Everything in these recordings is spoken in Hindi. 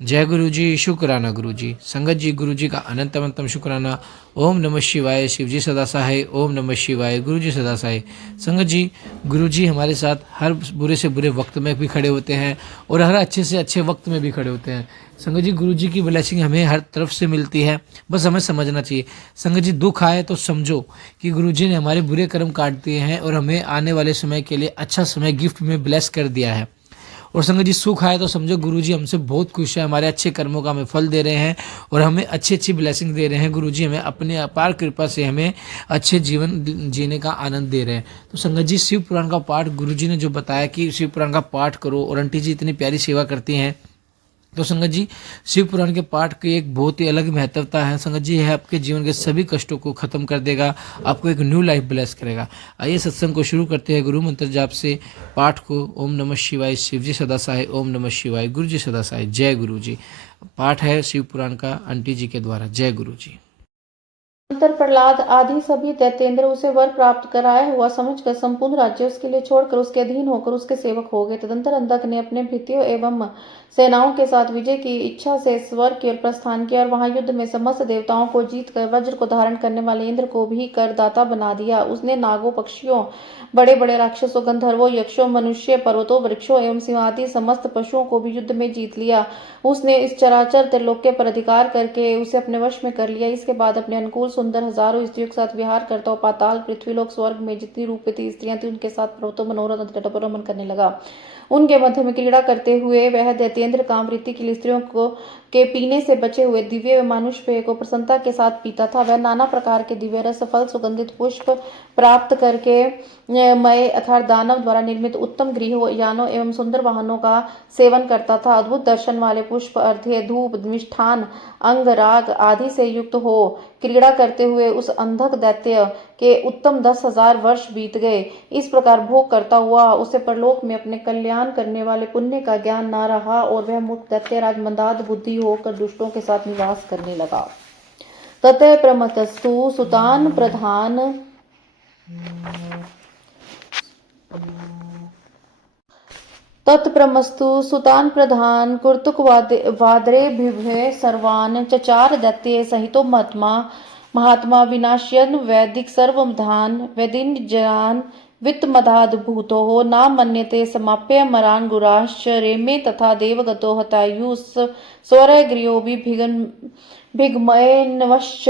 जय गुरु जी, शुक्राना गुरु जी। संगत जी, गुरु जी का अनंत अनंतम शुक्राना। ओम नमः शिवाय, शिव जी सदा सहाय। ओम नमः शिवाय, गुरु जी सदा सहाय। संगत जी, गुरु जी हमारे साथ हर बुरे से बुरे वक्त में भी खड़े होते हैं और हर अच्छे से अच्छे वक्त में भी खड़े होते हैं। संगत जी, गुरु जी की ब्लेसिंग हमें हर तरफ से मिलती है, बस हमें समझना चाहिए। संगत जी, दुख आए तो समझो कि गुरु जी ने हमारे बुरे कर्म काट दिए हैं और हमें आने वाले समय के लिए अच्छा समय गिफ्ट में ब्लेस कर दिया है। और संगत जी, सुख आए तो समझो गुरु जी हमसे बहुत खुश है, हमारे अच्छे कर्मों का हमें फल दे रहे हैं और हमें अच्छी अच्छी ब्लेसिंग दे रहे हैं। गुरु जी हमें अपने अपार कृपा से हमें अच्छे जीवन जीने का आनंद दे रहे हैं। तो संगत जी, शिव पुराण का पाठ गुरु जी ने जो बताया कि शिव पुराण का पाठ करो, और आंटी जी इतनी प्यारी सेवा करती हैं। तो संगत जी, शिव पुराण के पाठ की एक बहुत ही अलग महत्वता है। संगत जी, यह आपके जीवन के सभी कष्टों को खत्म कर देगा, आपको एक न्यू लाइफ ब्लेस करेगा। आइए सत्संग को शुरू करते हैं गुरु मंत्र जाप से। पाठ को ओम नमः शिवाय, शिव जी सदा सहाय। ओम नमः शिवाय, गुरु जी सदा सहाय। जय गुरु जी। पाठ है शिव पुराण का आंटी जी के द्वारा। जय गुरु जी। अंतर प्रहलाद आदि सभी दैत्येंद्र उसे वर प्राप्त कराया हुआ समझकर संपूर्ण राज्य उसके लिए छोड़कर उसके अधीन होकर उसके सेवक हो गए। तदंतर अंधक ने अपने भृत्यों एवं सेनाओं के साथ विजय की इच्छा से स्वर्ग की ओर प्रस्थान किया और वहां युद्ध में समस्त देवताओं को जीतकर वज्र को धारण करने वाले इंद्र को भी करदाता बना दिया। उसने नागों, पक्षियों, बड़े बड़े राक्षसों, गंधर्वों, यक्षों, मनुष्य, पर्वतों, वृक्षों एवं सिंहादि समस्त पशुओं को भी युद्ध में जीत लिया। उसने इस चराचर त्रिलोक्य पर अधिकार करके उसे अपने वश में कर लिया। इसके बाद अपने अनुकूल सुंदर हजारों स्त्रियों के साथ विहार करता हुआ पाताल, पृथ्वीलोक, स्वर्ग में जितनी रूपवती स्त्रियां थी उनके साथ पर्वतों, मनोरथ तट पर रमन करने लगा। उनके मध्य में क्रीड़ा करते हुए वह दैत्येंद्र कामवृत्ति की स्त्रियों को के पीने से बचे हुए दिव्य मानुष पेय को प्रसन्नता के साथ पीता था। वह नाना प्रकार के दिव्य रस, फल, सुगंधित पुष्प प्राप्त करके मय अर्थात दानव द्वारा निर्मित उत्तम गृह, यानों एवं सुंदर वाहनों का सेवन करता था। अद्भुत दर्शन वाले पुष्प, अर्घ्य, धूप, मिष्ठान, अंग, राग आदि से युक्त हो क्रीड़ा करते हुए उस अंधक दैत्य के उत्तम 10,000 वर्ष बीत गए। इस प्रकार भोग करता हुआ उसे परलोक में अपने कल्याण करने वाले पुण्य का ज्ञान न रहा और वह मुक्त दैत्यराज मंदाद बुद्धि होकर दुष्टों के साथ निवास करने लगा। ततः प्रमतस्तु सुतान प्रधान तत्प्रमस्तु सुतान प्रधान कुर्तुक वादरे विभे सर्वान चचार दैत्य सहितो महात्मा विनाशयन वैदिक सर्वधान वैदिन जनान वित्तमदाद भूतो न मन्यते समाप्य मरान गुराश्च रेमे तथा देवगतो हतायुः स्वरगृहो भिग्मयन्वश्च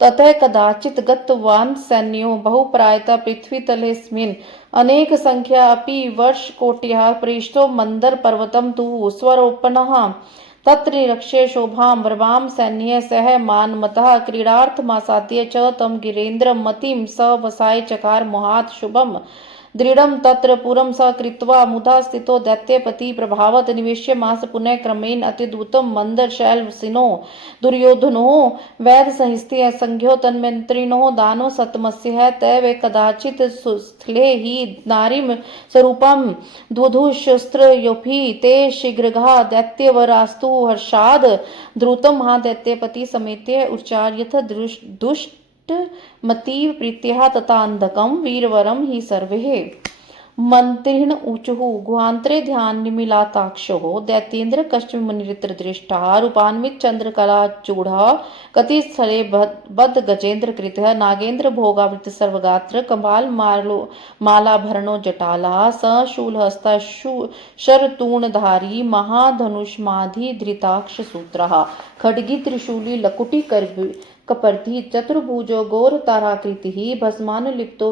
ततः कदाचित् गतवान् सैन्यो बहुप्रायता पृथ्वीतलेऽस्मिन् अनेक संख्या अपि वर्षकोट्यः प्रेष्ठो मंदर पर्वतं तु स्वरोपणः तत्र निरक्ष्य शोभां वर्वां सैन्य सह मानमतः क्रीडार्थमासाद्य च तं गिरेन्द्रं मतिं स वसाय चकार मोहात् शुभम् दृढ़ं तत्र पुरं स कृत्वा मुधा स्थितो दैत्यपति प्रभावत निवेश्यमास पुनः क्रमेण अतिद्भुतं मन्दरशैलसिनो दुर्योधनो वैद संस्थिय संज्ञो तन्मन्त्रिणो दानो सतमस्य तैव कदाचित् सुस्थले हि नारीं स्वरूपं द्वधुशस्त्रयोऽपि ते शीघ्रगा दैत्यवरास्तु हर्षाद द्रुतं महादैत्यपति समेत्य उच्चार्यथ दुष्ट मतीव प्रीत्या तथा अंधकं वीरवरं हि सर्वे मंत्रिण ऊचुः गुहांतरे ध्यान निमिलाताक्षो दैत्येन्द्र कश्चिन्मुनिरित्र दृष्टः रूपान्वित चंद्रकलाचूढ़ः कतिस्थले बद्ध गजेन्द्र कृतः नागेन्द्र भोगावृत सर्वगात्र कपाल मालाभरणो जटालः सशूलहस्तः शरतूणधारी महाधनुष्माधि धृताक्ष सूत्रः खड्गी त्रिशूली लकुटी कपर्धी चतुर्भुजो घोर ताराकृतिः भस्मानुलिप्तो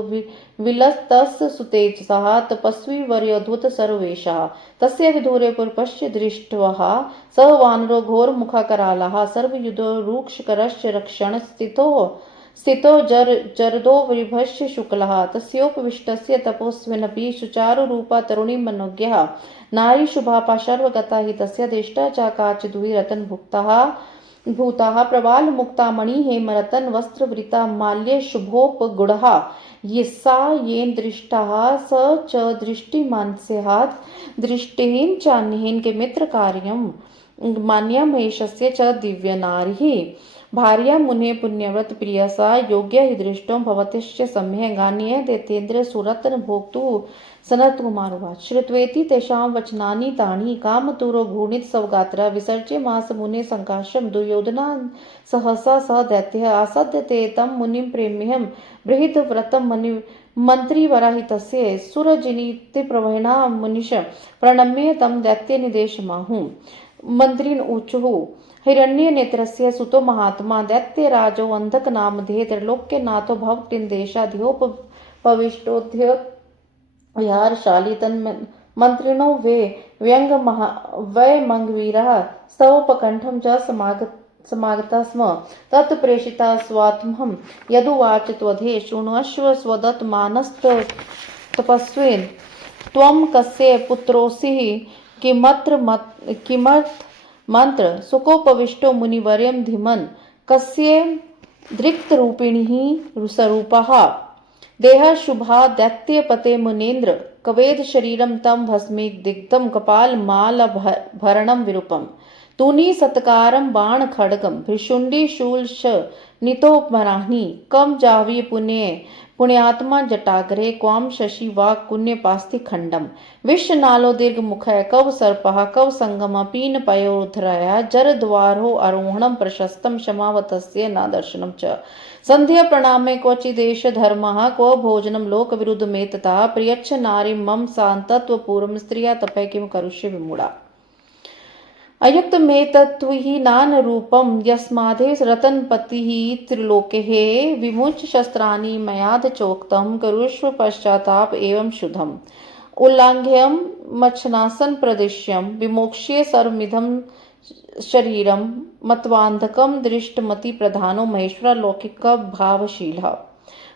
विलस्तस् सुतेजसः तपस्वी वर्योद्धत सर्वेशः तस्य विधुरे पुरपश्च दृष्ट्वः स वानरो घोरमुखाकरालः सर्वयुधो रूक्षकरश्च रक्षण स्थितो जरदो विभस्य शुक्लः तस्योपविष्टस्य तपोस्विनपि सुचारुरूपा तरुणी मनोज्ञः नारी शुभा पाशर्वगता हि तस्य दिष्टा च काचिदुहि रतनभुक्तः भूताः प्रवाल मुक्ता मणि हेमरतन वस्त्रवृता माल्य शुभोपगुढ़ः यस्सा येन दृष्टः स च दृष्टिमानस्यात् दृष्टिहीन चान्यहीन के मित्र कार्यम मान्यमहेशस्य च दिव्यनारिः भार्या मुने पुण्यव्रत प्रियसा योग्य हि दृष्टो भवतिश्च सम्यः गानीय दैत्येन्द्र सुरतन भोक्तु सनत्कुमार उवाच श्रुत्वेति तेषां वचनानि तानि कामतुरो भ्रूणित सवगात्र विसर्ज्य मास मुने संकाशम दुर्योधना सहसा स दैत्यः आसद्यते तं मुनिं प्रेम्यहं बृहद् व्रतं मंत्रीवराहितस्य सुरजिनीति प्रवहिणा मुनिश प्रणम्य तं दैत्य निदेशमाहुः मंत्रीन् ऊचुः हिरण्य नेत्रस्य सुतो महात्मा दैत्यराजो अंधक नामधेय त्रैलोक्यनाथो भवक्तिन्देशाधियोपविष्टोऽध्य विहारशाली तन्मन्त्रिणो वे वैमंगवीरः स्तवोपकण्ठं च समागता स्म तत्प्रेषिता स्वात्महं यदुवाच त्वधे शृण्वस्व स्वदत्तमानस्तपस्विन् त्वं कस्य पुत्रोऽसि किमर्थ मंत्र सुकोपविष्टो मुनिवर्यं धीमन् कस्य दृक्तरूपिणीः स्वरूपः देह शुभा दैत्यपते मुनीन्द्र कवेद शरीरं तं भस्मीदिग्धं कपालमालभरणं विरूपम् तूनी सत्कारं बाण खड्गं भृशुंडी शूलश नितोपमराहि कम जावी पुण्यात्मा जटाग्रे क्वाम शशि वाक् कुण्यपास्ति खंडम विश्वनालो दीर्घ मुखय कव सर्पः कव संगम पीन पयोधरय जरद्वारो आरोहणं प्रशस्तं क्षमावतस्य न दर्शनं च संध्या प्रणामे क्वचिदेश धर्मः क्व भोजनं लोक विरुद्ध मे तथा प्रियच्छ नारी मम सान्तत्वपूर्वं स्त्रिया तपय किम करुष्य विमूढ़ा अयुक्त मे तत्त्वहि नानरूपं यस्माधे रतनपतिः त्रिलोकेः विमुच्य शस्त्राणि मयाद चोक्तं करुष्व पश्चाताप एवं शुद्धम् उल्लाङ्घ्यं मच्छनासन प्रदिश्यं विमोक्ष्ये सर्वमिदं शरीरं मत्वान्धकं दृष्टमति प्रधानो महेश्वर लौकिक भावशीलः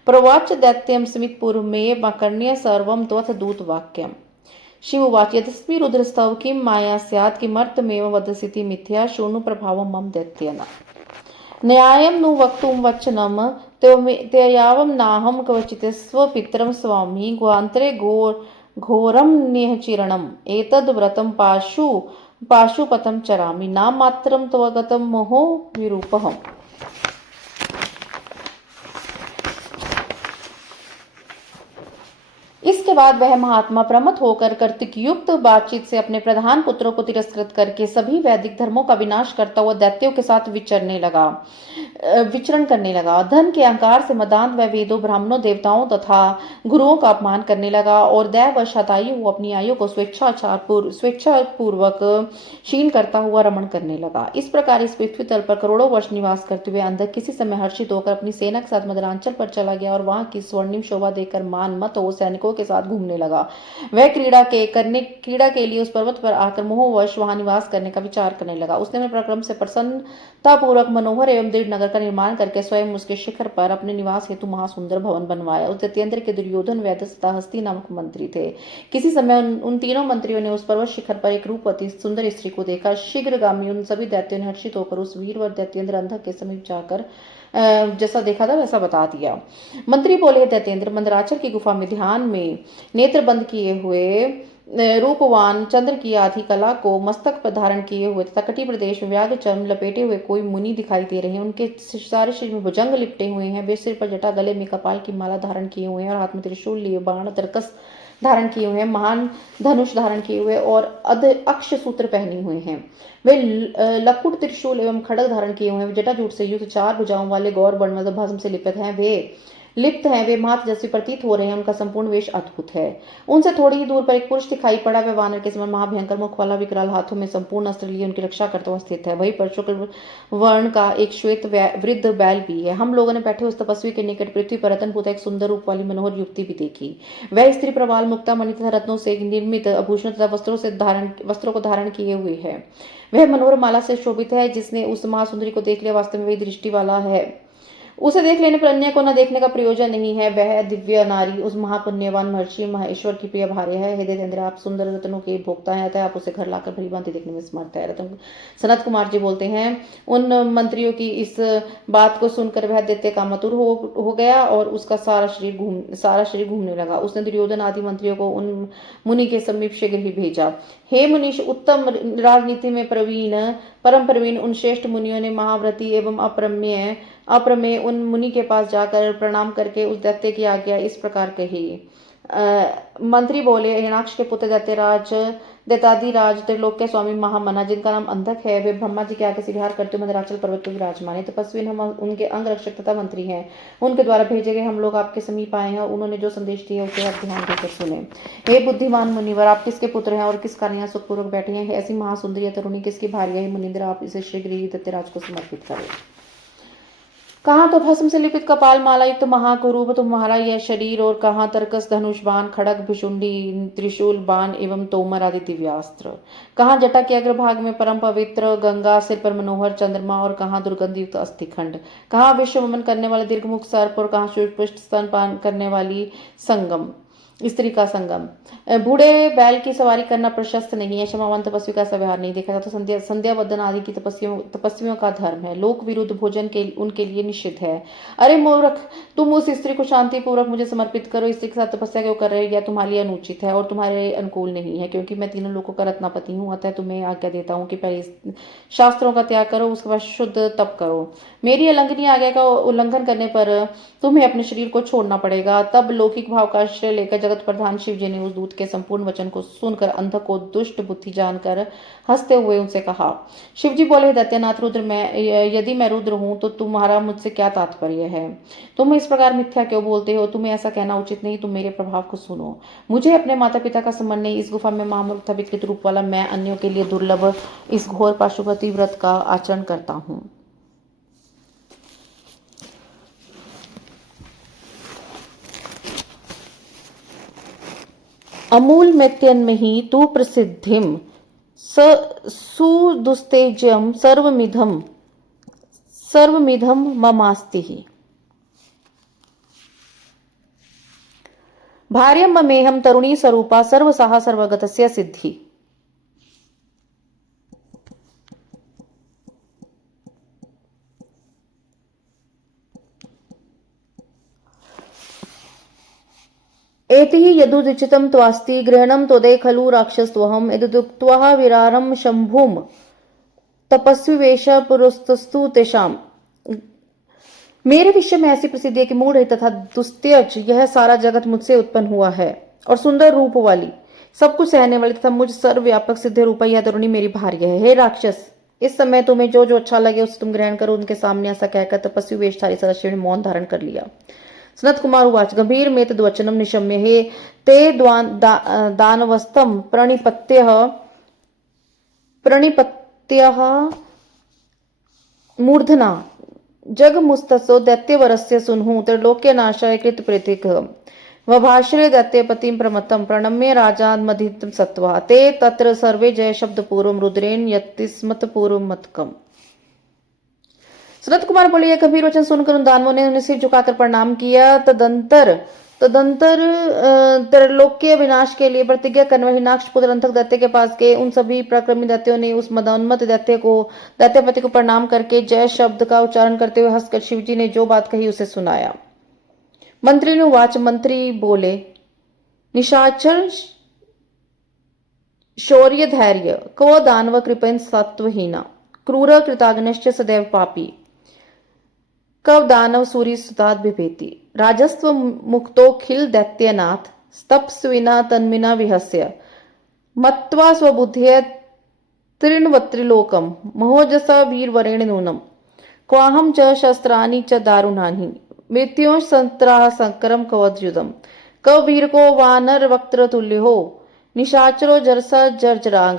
प्रवाच दैत्यं स्मितपूर्वमेव मकर्ण्य सर्वं त्वथ दूतवाक्यम् शिव उवाच यदस्मि रुद्रस्तव किं माया स्यात् किमर्थमेव वदसीति मिथ्या शृणु प्रभावं मम दैत्येन न्यायं नु वक्तुं वचनं त्ययावं नाहं क्वचित् स्वपितरं स्वामी ग्वान्तरे घोरं निहचिरणम् एतद् व्रतं पाशुपतं चरामि नामात्रं त्वगतं मोहो विरूपः इसके बाद वह महात्मा प्रमथ होकर कर्तृकयुक्त बातचीत से अपने प्रधान पुत्रों को तिरस्कृत करके सभी वैदिक धर्मों का विनाश करता हुआ दैत्यों के साथ विचरण करने लगा। धन के अहंकार से मदांत व वेदों ब्राह्मणों देवताओं तथा गुरुओं का अपमान करने लगा और दैव शतायु हुआ अपनी आयु को स्वेच्छापूर्वक क्षीण करता हुआ रमण करने लगा। इस प्रकार इस पृथ्वी तल पर करोड़ों वर्ष निवास करते हुए अंधक किसी समय हर्षित होकर अपनी सेना के साथ मदरांचल पर चला गया और वहां की स्वर्णिम शोभा देखकर मान मत हो सैनिकों के साथ घूमने लगा। वह क्रीड़ा के लिए उस पर्वत पर आकर मोहवश वहां निवास करने का विचार करने लगा। उसने अपने पराक्रम से प्रसन्नतापूर्वक मनोहर एवं दृढ़ नगर का निर्माण करके स्वयं उसके शिखर पर अपने निवास हेतु महासुंदर भवन बनवाया। उस दैत्येंद्र के दुर्योधन वैदस तथा हस्ती नामक मंत्री थे। किसी समय उन तीनों मंत्रियों ने उस पर्वत शिखर पर एक रूपवती सुंदर स्त्री को देखा। शीघ्रगामी उन सभी दैत्यों ने हर्षित होकर उस वीरवर दैत्येंद्र अंधक के समीप जाकर जैसा देखा था वैसा बता दिया। मंत्री बोले, दैत्येंद्र मंदराचल की गुफा में ध्यान में नेत्र बंद किए हुए रूपवान चंद्र की आधी कला को मस्तक पर धारण किए हुए तथा कटी प्रदेश में व्याघ्र चर्म लपेटे हुए कोई मुनि दिखाई दे रहे हैं। उनके सारे शरीर में भुजंग लिपटे हुए हैं। वे सिर पर जटा, गले में कपाल की माला धारण किए हुए हैं और हाथ में त्रिशूल लिए, बाण, तरकस धारण किए हुए हैं, महान धनुष धारण किए हुए और अक्ष सूत्र पहने हुए हैं। वे लकुट, त्रिशूल एवं खड्ग धारण किए हुए हैं। जटाजूट से युक्त 4 भुजाओं वाले गौर बर्ण भस्म से लिप्त हैं। वे मात जैसे प्रतीत हो रहे हैं। उनका संपूर्ण वेश अद्भुत है। उनसे थोड़ी ही दूर पर एक पुरुष दिखाई पड़ा। वह वानर के समान महाभयंकर मुख वाला, विकराल, हाथों में संपूर्ण अस्त्र लिए उनकी रक्षा करता हुआ स्थित है। वहीं पर शुक्ल वर्ण का एक श्वेत वृद्ध बैल भी है। हम लोगों ने बैठे उस तपस्वी के निकट पृथ्वी पर रत्नपुत एक सुंदर रूप वाली मनोहर युवती भी देखी। वह स्त्री प्रवाल, मुक्ता मणि तथा रत्नों से निर्मित आभूषण तथा वस्त्रों को धारण किए हुए है। वह मनोहर माला से शोभित है। जिसने उस महासुंदरी को देख लिया वास्तव में वही दृष्टि वाला है। उसे देख लेने पर अन्य को न देखने का प्रयोजन नहीं है। वह दिव्य नारी उस महापुण्यवान महर्षि महेश्वर की प्रिय भार्या है। हे दैत्येंद्र, आप सुंदर रत्नों के भोक्ता हैं, अतः आप उसे घर लाकर भली भांति देखने में समर्थ है। सनत कुमार जी बोलते हैं, उन मंत्रियों की इस बात को सुनकर वह दैत्य कामातुर हो गया और उसका सारा शरीर घूमने लगा। उसने दुर्योधन आदि मंत्रियों को उन मुनि के समीप शीघ्र ही भेजा। हे मुनीश, उत्तम राजनीति में प्रवीण, परम प्रवीण उन श्रेष्ठ मुनियों ने महाव्रती एवं अप्रमेय उन मुनि के पास जाकर प्रणाम करके उस दैत्य की आज्ञा इस प्रकार कही। मंत्री बोले, हिरणाक्ष के पुत्र दैत्यराज दैताधिराज त्रिलोक के स्वामी महामना, जिनका नाम अंधक है, वे ब्रह्मा जी के आगे से विहार करते हुए मंदराचल पर्वत पर विराजमान है। तपस्वी हम उनके अंग रक्षक तथा मंत्री हैं। उनके द्वारा भेजे गए हम लोग आपके समीप आए हैं और उन्होंने जो संदेश दिए उसे आप ध्यान देकर सुने। हे बुद्धिमान मुनिवर, आप किसके पुत्र हैं और किस कारण यहाँ सुखपूर्वक बैठे हैं? ऐसी महासुंदरी तरुणी किसकी भार्या है? मुनिंद्र, आप इसे शीघ्र ही दैत्यराज को समर्पित करें। कहाँ तो भस्म से लिपित कपाल माला युक्त महाकुरूप तुम्हारा यह शरीर, और कहाँ तरकस, धनुष, बाण, खड़ग, भिशुंडी, त्रिशूल, बाण एवं तोमर आदि दिव्यास्त्र। कहाँ जटा के अग्रभाग में परम पवित्र गंगा, सिर पर मनोहर चंद्रमा, और कहाँ दुर्गंध युक्त अस्थिखंड। कहाँ विश्व वमन करने वाले दीर्घमुख सर्प, और कहाँ सुपुष्ट स्तनपान करने वाली संगम स्त्री का संगम। बूढ़े बैल की सवारी करना प्रशस्त नहीं है, क्षमावान तपस्वी का ऐसा व्यवहार नहीं देखा जाता। संध्या वदन आदि की तपस्वियों का धर्म है। लोक विरुद्ध भोजन के उनके लिए निषिद्ध है। अरे मूर्ख, तुम उस स्त्री को शांति पूर्वक मुझे समर्पित करो। स्त्री के साथ तपस्या क्यों कर रहे हो? यह तुम्हारे लिए अनुचित है और तुम्हारे अनुकूल नहीं है, क्योंकि मैं तीनों लोगों का रत्नापति हूँ। अतः तुम्हें आज्ञा देता हूँ कि पहले शास्त्रों का त्याग करो, उसके बाद शुद्ध तप करो। मेरी अलंघनीय आज्ञा का उल्लंघन करने पर तुम्हें अपने शरीर को छोड़ना पड़ेगा। तब लौकिक भाव का आश्रय लेकर जगत प्रधान शिव जी ने उस दूत के संपूर्ण वचन को सुनकर अंधक को दुष्ट बुद्धि जानकर हंसते हुए उनसे कहा। शिव जी बोले, दैत्यनाथ रुद्र, यदि मैं रुद्र हूं तो तुम्हारा मुझसे क्या तात्पर्य है? तुम इस प्रकार मिथ्या क्यों बोलते हो? तुम्हें ऐसा कहना उचित नहीं। तुम मेरे प्रभाव को सुनो। मुझे अपने माता पिता का संबंध नहीं। इस गुफा में महामूर्ख था विकृत रूप वाला मैं अन्यों के लिए दुर्लभ इस घोर पाशुपति व्रत का आचरण करता हूँ। अमूल मृत्यन्मही तु प्रसिद्धिम सुदुस्तेजम सर्वमिधम ममास्ति। भार्यम ममेहम तरुणी स्वरूपा सर्वसाहा सर्वगतस्य सिद्धि। एति यदुदिचितं त्वास्ति गृहणं त्वदे खलु राक्षसत्वहम् यदुक्त्वा विरारं शंभुम तपस्वी वेश पुरस्तस्तु तेषाम। मेरे विषय में ऐसी प्रसिद्धि है कि मूढ़ तथा दुस्त्यज यह सारा जगत मुझसे उत्पन्न हुआ है, और सुंदर रूप वाली, सब कुछ सहने वाली तथा मुझ सर्वव्यापक सिद्ध रूपा यह तरुणी मेरी भार्या है। हे राक्षस, इस समय तुम्हें जो जो अच्छा लगे उसे तुम ग्रहण करो। उनके सामने ऐसा कहकर तपस्वी वेशधारी सदाशिव ने मौन धारण कर लिया। सनत कुमार उवाच, गंभीर में तद्वचनम निशम्य हे ते दानवस्थम प्रणिपत्यः मूर्धना जगमुस्तसो दैत्यवरस्य सुन्हु त्रैलोक्यनाशाय कृतप्रीतिक वभाश्रे दैत्यपतिं प्रमत्तं प्रणम्य राजान्मधितं सत्वा ते तत्र सर्वे जय शब्द पूर्वम रुद्रेण यत्तिस्मत पूर्वमत्कम। सनत कुमार बोले, यह गंभीर वचन सुनकर उन दानवों ने उन्हें सिर झुकाकर प्रणाम किया। तदंतर त्रैलोक्य विनाश के लिए प्रतिज्ञा करने वाले हिरणाक्ष पुत्र अंधक दैत्य के पास गए। उन सभी पराक्रमी दैत्यों ने उस मदोन्मत्त दैत्यपति को प्रणाम करके जय शब्द का उच्चारण करते हुए हंसकर शिवजी ने जो बात कही उसे सुनाया। मंत्री ने वाच, मंत्री बोले, निशाचर शौर्य धैर्य क्व दानव कृपेन सत्वहीना क्रूर कृताग्निश्च सदैव पापी कव दानव सूरी सुताद बिभेति राजस्व मुक्तोखिल दैत्यनाथ स्तप्स्विना तन्मिना विहस्य मत्वा स्वबुद्धिय त्रिणवत्रिलोकम महोजसा वीरवरेण नूनम क्वाहम च शस्त्राणि च दारुणानि मृत्यों संत्राह संकरम कवद्युदम कव वीर को वानर वक्त्र तुल्य हो निशाचरो जरसा जर्जराघ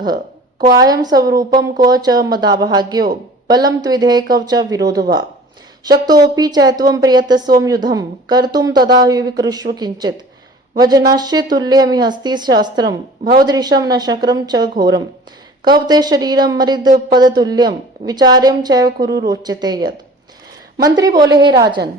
क्वायम स्वरूपम क्व च मदाभाग्यो बलम त्विधे कव च विरोधवा शक्तोऽपि चैत्वं प्रियतस्वं युद्धं कर्तुं तदा विकृष्व किंचित वजनाश्य तुल्यमिहस्ति शास्त्रं भवदृशं न शक्रं च घोरं कव ते शरीरं मरिद पदतुल्यं विचार्यं चैव कुरु रोचते यत्। मंत्री बोले, हे राजन,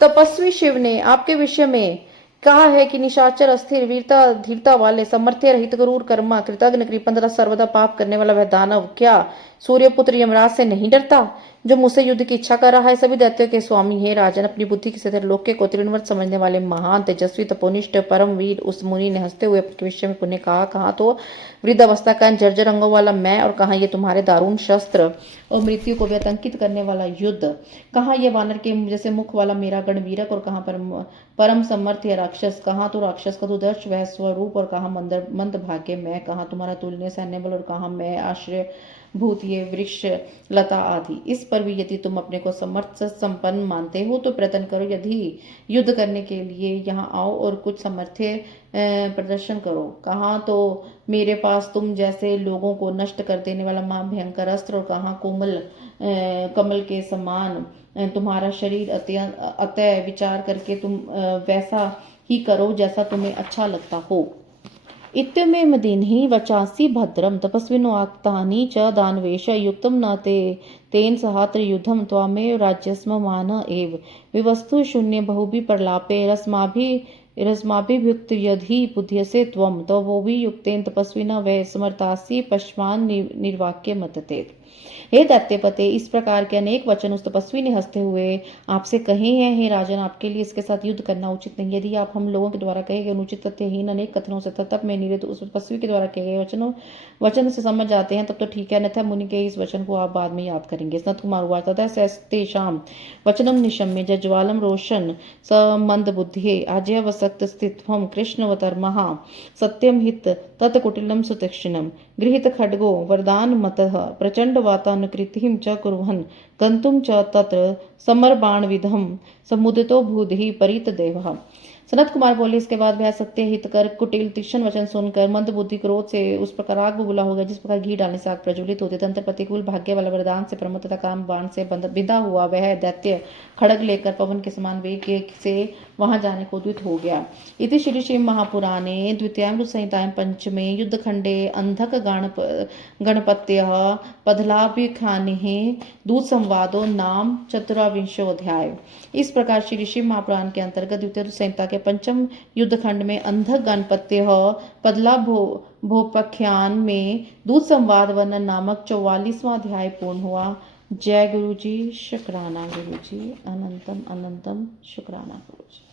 तपस्वी शिव ने आपके विषय में कहा है कि निशाचर, अस्थिर, वीरता धीरता वाले, समर्थ्य रहित, क्रूर कर्मा, कृतघ्न, कृपण तथा सर्वदा पाप करने वाला वह दानव क्या सूर्यपुत्र यमराज से नहीं डरता? जो मुझसे युद्ध की इच्छा कर रहा है, सभी दैत्यों के स्वामी हे राजन, अपनी बुद्धि के से लोक को तृणवत समझने वाले महान तेजस्वी तपोनिष्ठ परम वीर उस मुनि ने हंसते हुए अपने विषय में पुण्य कहा, कहा तो वृद्ध अवस्था का जर्जर अंगों वाला मैं, और कहा ये तुम्हारे दारुण शस्त्र और मृत्यु को व्यतंकित करने वाला युद्ध, कहा ये वानर के जैसे मुख वाला मेरा गणवीरक, और कहा परम समर्थ या राक्षस, कहा तो राक्षस का दुदर्श वह स्वरूप, और कहा मंद भाग्य मैं, कहा तुम्हारा तुल्य सैन्य बल, और कहा मैं आश्रय भूत ये वृक्ष लता आदि। इस पर भी यदि तुम अपने को समर्थ संपन्न मानते हो तो प्रयत्न करो, यदि युद्ध करने के लिए यहाँ आओ और कुछ सामर्थ्य प्रदर्शन करो। कहाँ तो मेरे पास तुम जैसे लोगों को नष्ट कर देने वाला मां भयंकर अस्त्र, और कहाँ कोमल कमल के समान तुम्हारा शरीर, अतः विचार करके तुम वैसा ही करो जैसा तुम्हें अच्छा लगता हो। इत्यमे मदीन्हि वचांसि भद्रम तपस्विनो आक्तानि च दानवेश युक्तम न ते तेन सहात्र युद्धम त्वामेव राज्यस्म मान एव विवस्तु शून्य बहुभि प्रलापे रस्माभिभुक्त यदि बुध्यसे त्वम तो वो भी युक्तेन तपस्विना वै समर्थासि पश्चान निर्वाक्य मतते। हे दैत्यपते, इस प्रकार के अनेक वचन उस तपस्वी ने हंसते हुए आपसे कहे हैं। हे राजन, आपके लिए इसके साथ युद्ध करना उचित नहीं। यदि आप हम लोगों के द्वारा कहे गए अनुचित तथ्यहीन अनेक कथनों से तब में निरत उस तपस्वी के द्वारा कहे गए वचन से समझ जाते हैं तब तो ठीक है, अन्यथा मुनि के इस वचन को आप बाद में याद करेंगे। सनत कुमार हुआ तथा तेषाम वचनम निशम्य जज्वालम रोशन स मंद बुद्धि आज्य वसक्त स्थित्वम कृष्णवतर्महा सत्यम हित तत्कुटिलम सुतीक्ष्णम गृहीत खड्गो वरदान मतः प्रचंड वातानुकृतिम च कुर्वन् गंतुम च तत्र समरबाणविधम समुदितो भूधि परित देवः। सनत कुमार बोले, इसके बाद वह सत्य हित कर कुटिल तीक्ष्ण वचन सुनकर मंद बुद्धि क्रोध से उस प्रकार आग बबूला हो गया जिस प्रकार घी डालने से आग प्रज्वलित होती। तंत्र प्रतिकूल भाग्य वाला वरदान से प्रमोद तथा काम बाण से बिंधा हुआ वह दैत्य खड़ग लेकर पवन के समान वेग से वहां जाने को उद्युत हो गया। इति श्री श्री महापुराणे द्वितीयामृत संहितायां पंचमे युद्धखंडे अंधक गणपत्य पधलाभिखानिः दूत संवादो नाम 24वाध्याय। इस प्रकार श्री शिव महापुराण के अंतर्गत द्वितीय संहिता के पंचम युद्धखंड में अंधक गणपत्य पदला भोपाख्यान में दूत संवाद वर्णन नामक 44वां अध्याय पूर्ण हुआ। जय गुरु जी, शुक्राना गुरु जी, अनंतम अनंतम शुक्राना गुरु जी।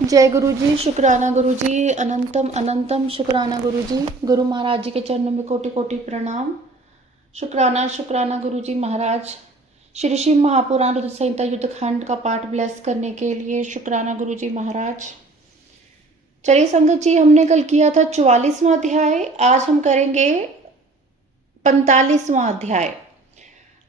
जय गुरु जी, शुक्राना गुरु जी, अनंतम अनंतम शुक्राना गुरु जी। गुरु महाराज जी के चरणों में कोटि कोटि प्रणाम। शुक्राना शुक्राना गुरु जी महाराज। श्री शिव महापुराण रुद्र संहिता युद्धखंड का पाठ ब्लेस करने के लिए शुक्राना गुरु जी महाराज। चलिए संगत जी, हमने कल किया था 44वां अध्याय, आज हम करेंगे 45वां अध्याय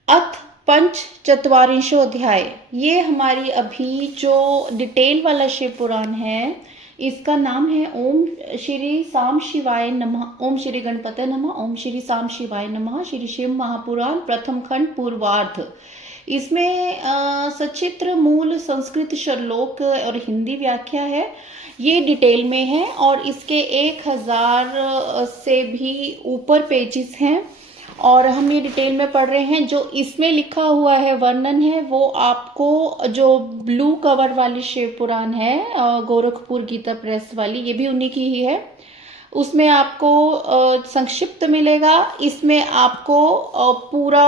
अथ पंच चत्वारिंशो अध्याय। ये हमारी अभी जो डिटेल वाला शिव पुराण है इसका नाम है ओम श्री साम शिवाय नमः, ओम श्री गणपते नमः, ओम श्री साम शिवाय नमः, श्री शिव महापुराण प्रथम खंड पूर्वार्ध। इसमें सचित्र मूल संस्कृत श्लोक और हिंदी व्याख्या है। ये डिटेल में है और इसके 1000 से भी ऊपर पेजेस हैं और हम ये डिटेल में पढ़ रहे हैं। जो इसमें लिखा हुआ है वर्णन है वो आपको जो ब्लू कवर वाली शिव पुराण है गोरखपुर गीता प्रेस वाली, ये भी उन्हीं की ही है, उसमें आपको संक्षिप्त मिलेगा। इसमें आपको पूरा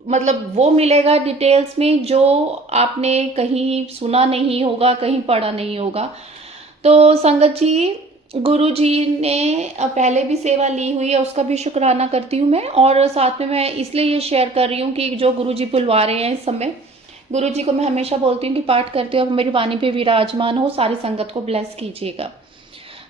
मतलब वो मिलेगा डिटेल्स में जो आपने कहीं सुना नहीं होगा, कहीं पढ़ा नहीं होगा। तो संगत जी, गुरु जी ने पहले भी सेवा ली हुई है, उसका भी शुक्राना करती हूँ मैं। और साथ में मैं इसलिए ये शेयर कर रही हूँ कि जो गुरु जी बुलवा रहे हैं इस समय, गुरु जी को मैं हमेशा बोलती हूँ कि पाठ करते हो मेरी वाणी पे विराजमान हो, सारी संगत को ब्लेस कीजिएगा।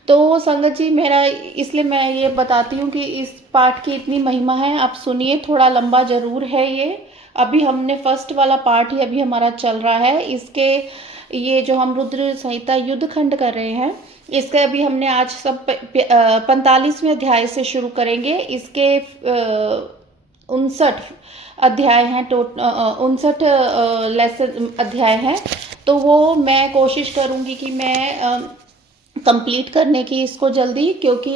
तो संगत जी, मेरा इसलिए मैं ये बताती हूँ कि इस पाठ की इतनी महिमा है, आप सुनिए। थोड़ा लंबा जरूर है ये, अभी हमने फर्स्ट वाला पार्ट ही अभी हमारा चल रहा है। इसके ये जो हम रुद्र संहिता युद्ध खंड कर रहे हैं, इसके अभी हमने आज सब 45वें अध्याय से शुरू करेंगे। इसके 59 अध्याय हैं, 59 लेसन अध्याय हैं। तो वो मैं कोशिश करूंगी कि मैं कंप्लीट करने की इसको जल्दी, क्योंकि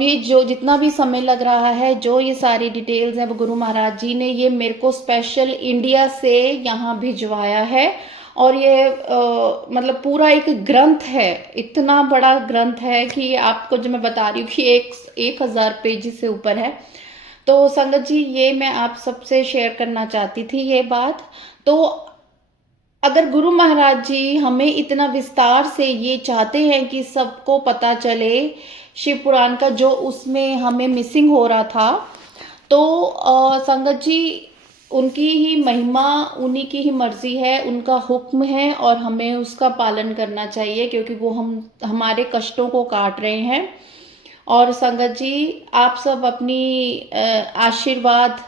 ये जो जितना भी समय लग रहा है, जो ये सारी डिटेल्स हैं वो गुरु महाराज जी ने ये मेरे को स्पेशल इंडिया से यहाँ भिजवाया है और ये मतलब पूरा एक ग्रंथ है, इतना बड़ा ग्रंथ है कि आपको जो मैं बता रही हूँ कि 1000 पेज से ऊपर है। तो संगत जी ये मैं आप सबसे शेयर करना चाहती थी ये बात। तो अगर गुरु महाराज जी हमें इतना विस्तार से ये चाहते हैं कि सबको पता चले शिव पुराण का, जो उसमें हमें मिसिंग हो रहा था, तो संगत जी उनकी ही महिमा, उन्हीं की ही मर्जी है, उनका हुक्म है और हमें उसका पालन करना चाहिए, क्योंकि वो हमारे कष्टों को काट रहे हैं। और संगत जी आप सब अपनी आशीर्वाद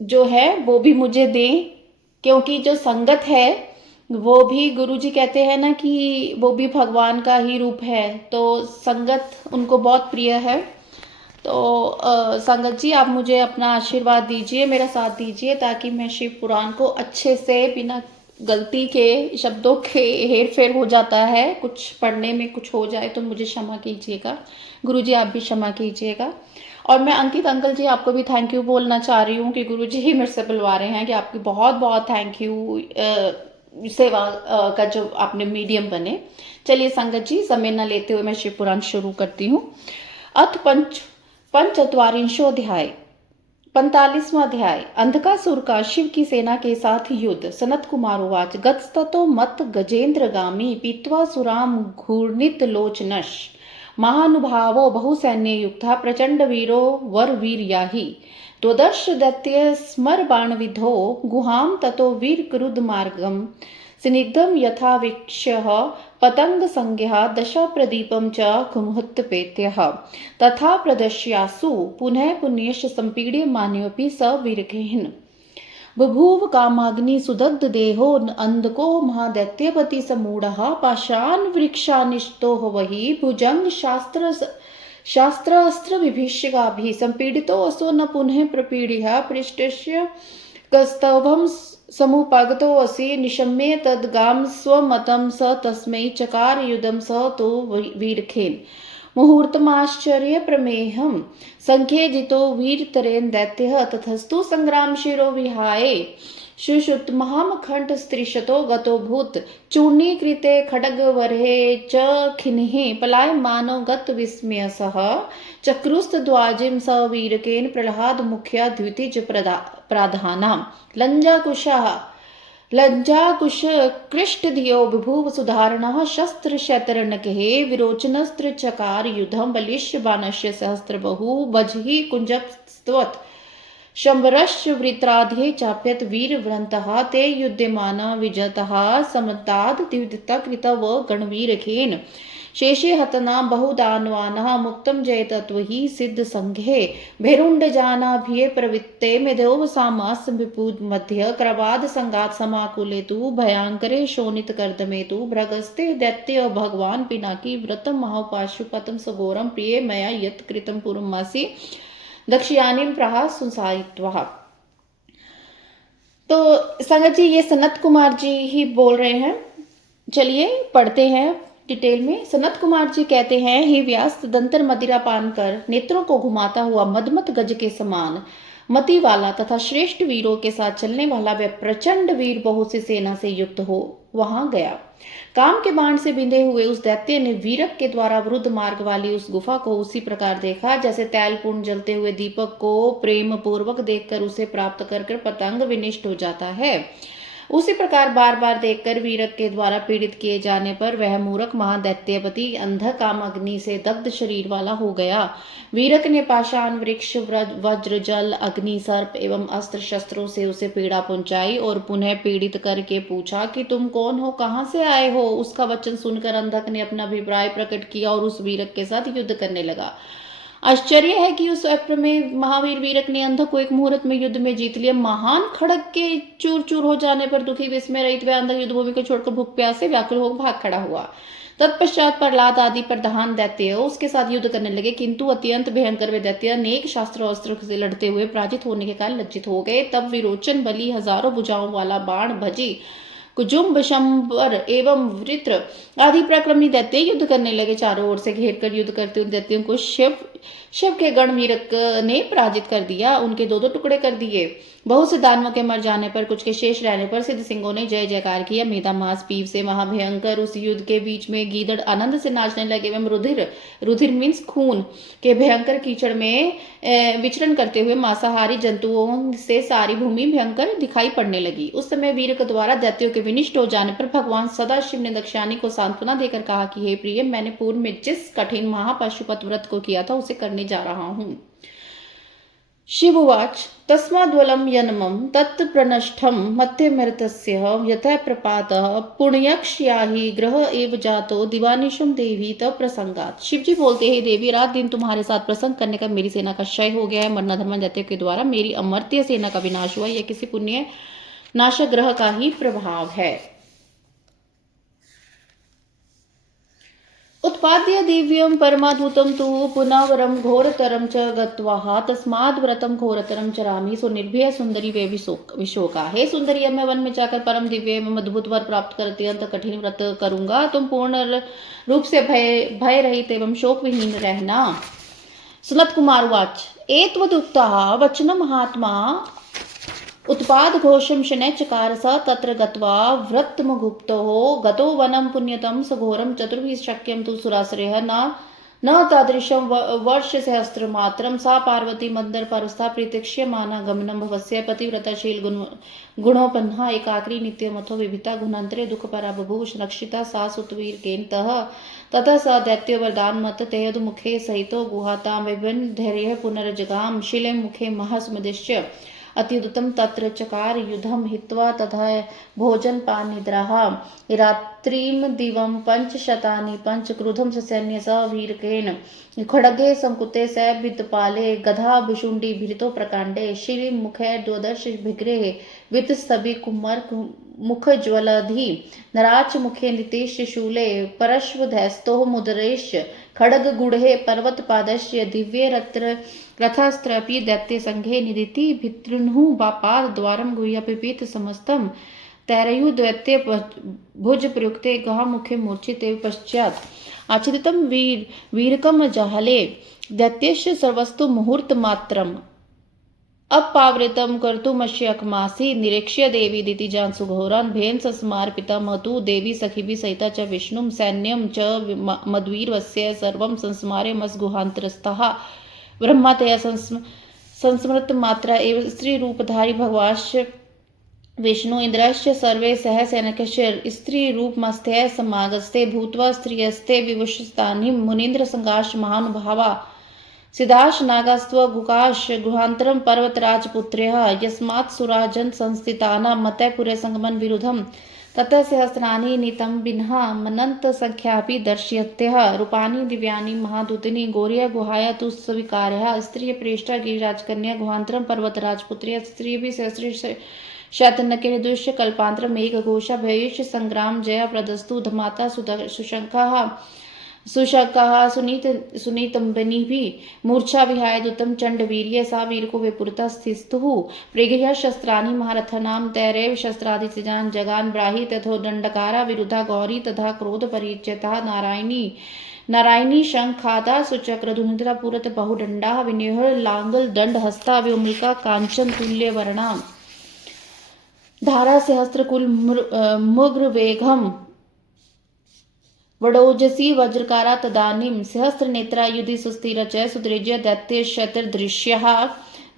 जो है वो भी मुझे दें, क्योंकि जो संगत है वो भी, गुरु जी कहते हैं ना कि वो भी भगवान का ही रूप है, तो संगत उनको बहुत प्रिय है। तो संगत जी आप मुझे अपना आशीर्वाद दीजिए, मेरा साथ दीजिए, ताकि मैं शिव पुराण को अच्छे से, बिना गलती के, शब्दों के हेर फेर हो जाता है, कुछ पढ़ने में कुछ हो जाए तो मुझे क्षमा कीजिएगा। गुरु जी आप भी क्षमा कीजिएगा। और मैं अंकित अंकल जी आपको भी थैंक यू बोलना चाह रही हूँ कि गुरु जी ही मेरे से बुलवा रहे हैं, कि आपकी बहुत बहुत थैंक यू सेवा का जो आपने मीडियम बने। चलिए संगत जी समय न लेते हुए मैं शिव पुराण शुरू करती हूँ। अथ पंचचत्वारिंशोऽध्याय 45वां अध्याय। अंधकासुर का शिव की सेना के साथ युद्ध। सनत कुमार उवाच गतस्ततो मत गजेन्द्रगामी पीत्वा सुराम घूर्णित लोचनश महानुभावो बहुसैन्य युक्ता प्रचंड वीरो वर वीर्याहि त्वदर्श दैत्य स्मर बाणविधो गुहाम ततो वीर क्रुद्ध मार्गम स्निग्धम यथा वीक्ष्यः पतंग संज्ञः दश प्रदीपम च कुमुत्पेत्यः तथा प्रदश्यासु पुनः पुण्यश संपीड्य मान्योपि स वीरकेन बभूव कामाग्नि सुदग्ध देहो अंधको महादैत्यपति समूढ़ः पाषाण वृक्षानिष्टो वही भुजंग शास्त्रास्त्र विभीषिकाभिः संपीडितो असो न पुनः प्रपीडिः पृष्ठस्य कस्तवं समुपगतो असि निशम्य तद्गाम स्वमतं स तस्मै चकार युधं स तो वीरखेन मुहूर्तमाश्चर्य प्रमेहं संख्ये जितो वीरतरेण दैत्यः ततस्तु संग्राम शिरो विहाय शुश्रुत महामखंड स्त्रीशतो गतो भूत चूर्णीकृते खड्गवर्हे च खिन्हे पलायमानो गत विस्मयसः चक्रुस्त द्वाजिम स वीरकेन प्रह्लाद मुख्या द्वितीज प्राधानां लज्जाकुश कृष्टधियो बिभुव सुधारणः शस्त्र शतरणके विरोचनस्त्र चकार युधं बलिष्य बाणस्य सहस्त्र बहु बजहि कुंजस्त्वत् शंबरश्च वृत्राध्ये चाप्यत वीर व्रंतः ते युध्यमाना विजतः समताद द्विदिता कृतव गणवीरखेन शेषे हतना बहुदानवानः मुक्तं जयतत्वहि सिद्ध संघे भैरुण्डजानाभिये प्रवृत्ते मेधोव सामास विपूद मध्य क्रवाद संगात समाकुले तु भयांकरे शोणित कर्दमे तु भ्रगस्ते दैत्य भगवान पिनाकी व्रतम महापाशुपतम सघोरम प्रिय मया यत् कृतं पूर्वमासी दक्षियानीम प्रहा सुसायित्वः। तो संगत जी ये सनत कुमार जी ही बोल रहे हैं। चलिए पढ़ते हैं डिटेल में। सनत कुमार जी कहते हैं, हे व्यास, तदंतर मदिरा पान कर नेत्रों को घुमाता हुआ मदमत गज के समान मति वाला तथा श्रेष्ठ वीरों के साथ चलने वाला वह प्रचंड वीर बहुत सी सेना से युक्त हो वहां गया। काम के बाण से बिंधे हुए उस दैत्य ने वीरक के द्वारा वृद्ध मार्ग वाली उस गुफा को उसी प्रकार देखा जैसे तैलपूर्ण जलते हुए दीपक को प्रेम पूर्वक देखकर उसे प्राप्त कर पतंग विनिष्ट हो जाता है। उसी प्रकार बार बार देखकर वीरक के द्वारा पीड़ित किए जाने पर वह मूर्ख महादैत्यपति अंध काम अग्नि से दग्ध शरीर वाला हो गया। वीरक ने पाषाण वृक्ष वज्र जल अग्नि सर्प एवं अस्त्र शस्त्रों से उसे पीड़ा पहुंचाई और पुनः पीड़ित करके पूछा कि तुम कौन हो, कहां से आए हो। उसका वचन सुनकर अंधक ने अपना अभिप्राय प्रकट किया और उस वीरक के साथ युद्ध करने लगा। आश्चर्य है कि उस अप्र में महावीर वीरक ने अंधक को एक मुहूर्त में युद्ध में जीत लिया। महान खड़ग के चूर चूर हो जाने पर दुखी विस्मय रहित वह अंधक युद्धभूमि को छोड़कर भूख प्यास से व्याकुल हो भाग खड़ा हुआ। तत्पश्चात प्रहलाद आदि प्रधान दैत्य उसके साथ युद्ध करने लगे, किंतु अत्यंत भयंकर वे दैत्य अनेक शास्त्र अस्त्र से लड़ते हुए पराजित होने के कारण लज्जित हो गए। तब विरोचन बलि हजारों भुजाओं वाला बाण भजी कुजुम्ब शंबर एवं वृत्र आदि पराक्रमी दैत्य युद्ध करने लगे। चारों ओर से घेर कर युद्ध करते उन दैत्यों को शिव शिव के गण वीरक ने पराजित कर दिया, उनके दो दो टुकड़े कर दिए। बहुत से दानवों के मर जाने पर, कुछ के शेष रहने पर सिद्ध सिंहों ने जय जयकार किया। मेधा मास पीव से महाभयंकर उस युद्ध के बीच में गीदड़ आनंद से नाचने लगे एवं रुधिर मीन्स खून के भयंकर कीचड़ में विचरण करते हुए मांसाहारी जंतुओं से सारी भूमि भयंकर दिखाई पड़ने लगी। उस समय वीर द्वारा दैत्यों के विनिष्ट हो जाने पर भगवान सदाशिव ने दक्षानी को सांत्वना देकर कहा कि हे प्रिय, मैंने पूर्व में जिस कठिन महापाशुपत व्रत को किया था उसे करने जा रहा हूं। शिववाच तस्माद्वलं यन्मं तत्प्रनष्टं मध्यमृतस्य यथा प्रपातः पुण्यक्ष्याहि ग्रह एव जातो दिवानिशुम देवी तब प्रसंगात। शिवजी बोलते हैं, देवी, रात दिन तुम्हारे साथ प्रसंग करने का मेरी सेना का क्षय हो गया है। मरना धर्म दैत्य के द्वारा मेरी अमर्त्य सेना का विनाश हुआ। यह किसी पुण्य नाशक ग्रह का ही प्रभाव है। उत्पाद्य दिव्यं परमाद्भुतं तु पुनवरं घोरतरं च गत्वा तस्माद् व्रतं घोरतरं चरामि। सो निर्भय सुंदरी वे विशोका। हे सुंदरी, अब मैं वन में जाकर परम दिव्य एवं अद्भुत वर प्राप्त कर अत्यंत कठिन व्रत करूंगा। तुम पूर्ण रूप से भय रहित एवं शोक विहीन रहना। सुनत कुमार वाच एतवदुक्तः वचनं महात्मा उत्पाद घोषम शनै चकार स तत्र गत्वा व्रतमुगुप्तो गतो वनं पुण्यतम सघोरम चतुर्भिः शक्यं तु सुराश्रयः न तादृशं वर्ष सहस्त्र मात्रम सा पार्वती मंदर परस्था प्रतीक्ष्यमाना गमनं भवस्य पतिव्रताशील गुणोपन्ना एकाग्री नित्यमथो विभिता गुणांतरे दुख परा बभूष रक्षिता सा सुतवीर ततः स दैत्यो वरदान मत तेयद मुखे सहितो गुहातां विभिन्न धैर्य पुनर्जगाम शिले मुखे महासमुदिश्य अत्युत्तम तत्र चकार युद्धम हित्वा तथा भोजन पान निद्राः रात्रिम दिवं पंचशतानि पंच क्रुधम सैन्य स वीरकेन खड्गे संकुते स वित्तपाले गधा भुषुंडी भीरितो प्रकांडे श्री मुखे द्वादश भिग्रे वित्त स्तभि कुमर मुख ज्वलधि नराच मुखे नितेश शूले परश्वधैस्तो मुदरेश खड्ग गुढ़े पर्वत पादस्य दिव्य रथस्त्रपि दैत्य संघे निदिति भितृन्हु बापाद द्वारम गुह्यपिपीत समस्तम तैरयु दैत्य भुज प्रयुक्ते गहा मुखे मूर्छिते पश्चात आच्छादितं वीरकम जाहले दैत्यस्य सर्वस्तु मुहूर्त मात्रम अपावृतम कर्तुमश्यकमासी निरीक्ष्य देवी दिति जान सुघोरान भेन सस्मार्पिता मतु देवी सखिभि सहिता च विष्णुम सैन्यम च मद्वीरवस्य सर्वं संस्मार्य मस्गुहांतरस्थः ब्रह्मतया संस्मृत मात्रा एवं स्त्री रूपधारी भगवाश्च विष्णु इंद्रश्च सर्वे सह सैनकश्च स्त्री रूप मस्ते समागस्ते भूत्वा स्त्रियस्ते विवशस्तानि मुनीन्द्र संगाश महानुभावा सिद्धाश नागास्त्व गुकाश गुहांतरम पर्वतराजपुत्र्यः यस्मात् सुराजन संस्थितानां मतयपुरे संगमन विरुद्धम ततः सहस्राणि नितंबिनः मनंत संख्यापि दर्शयत्यः रूपाणि दिव्यानि महादूतिनी गौर्य गुहाया तु स्वीकार्यः स्त्रिय प्रेष्ठा गिरिराजकन्या गुहांतरम पर्वतराजपुत्र्यः स्त्रीभिः सहस्र शतनके दुष्य कल्पांतर मेघ घोषा भविष्य संग्राम जया प्रदस्तु धमाता सुशंकाः सुनीतंबनिभिः मूर्छा विहाय दुतम चंडवीर्य सा वीर को विपुरता स्थिस्तुः प्रेगह्य शस्त्राणि महारथनां तैरेव शस्त्रादिजान जगान ब्राहि तथो दंडकारा विरुद्धा गौरी तथा क्रोध परिच्यता नारायणी शंखादा सुचक्र धुनिद्रा पुरत बहुदंडा विनिह लांगल दंड हस्ता व्योमलिका कांचन तुल्य वर्णा धारा सहस्त्रकुल मुग्र वेगम वडोजसी वज्रकारा तदानीम सहस्र नेत्रा युधि सुस्थिर च सुद्रेज्य दैत्य शतदृश्यः